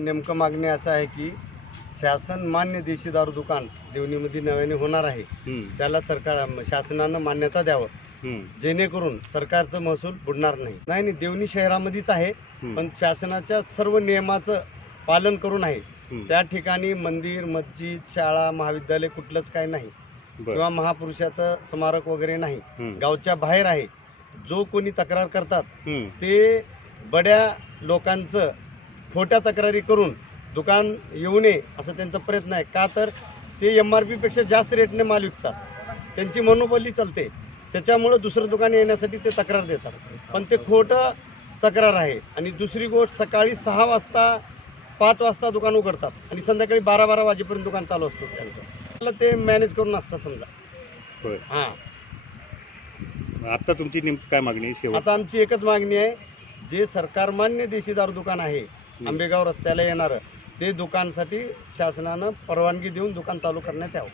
नेमकं मागणी असं आहे की शासन मान्य देशी दारू दुकान देवणीमध्ये नव्याने होणार आहे, त्याला शासनानं मान्यता द्यावं जेणेकरून सरकारचं महसूल बुडणार नाही. नाही देवणी शहरामध्येच आहे, पण शासनाच्या सर्व नियमाचं पालन करून आहे. त्या ठिकाणी मंदिर, मस्जिद, शाळा, महाविद्यालय कुठलंच काही नाही किंवा महापुरुषाचं स्मारक वगैरे नाही. गावच्या बाहेर आहे. जो कोणी तक्रार करतात ते बड्या लोकांचं खोट्या तक्रारी करून दुकान येऊ नये असं त्यांचा प्रयत्न आहे. का तर ते MRP पेक्षा जास्त रेटने माल विकतात, त्यांची मनोबली चालते. त्याच्यामुळे दुसरं दुकान येण्यासाठी ते तक्रार देतात, पण ते खोटं तक्रार आहे. आणि दुसरी गोष्ट, सकाळी 6 वाजता 5 वाजता दुकान उघडतात आणि संध्याकाळी 12 वाजेपर्यंत दुकान चालू असतो त्यांचं. त्याला ते मॅनेज करून असतात समजा. हां, आता तुमची नेमकी काय मागणी आहे? आता आमची एकच मागणी आहे, जे सरकारमान्य देशी दारू दुकान आहे आंबेगाव रस्त्याला येणारं, ते दुकानसाठी शासनानं परवानगी देऊन दुकान चालू करण्यात यावं.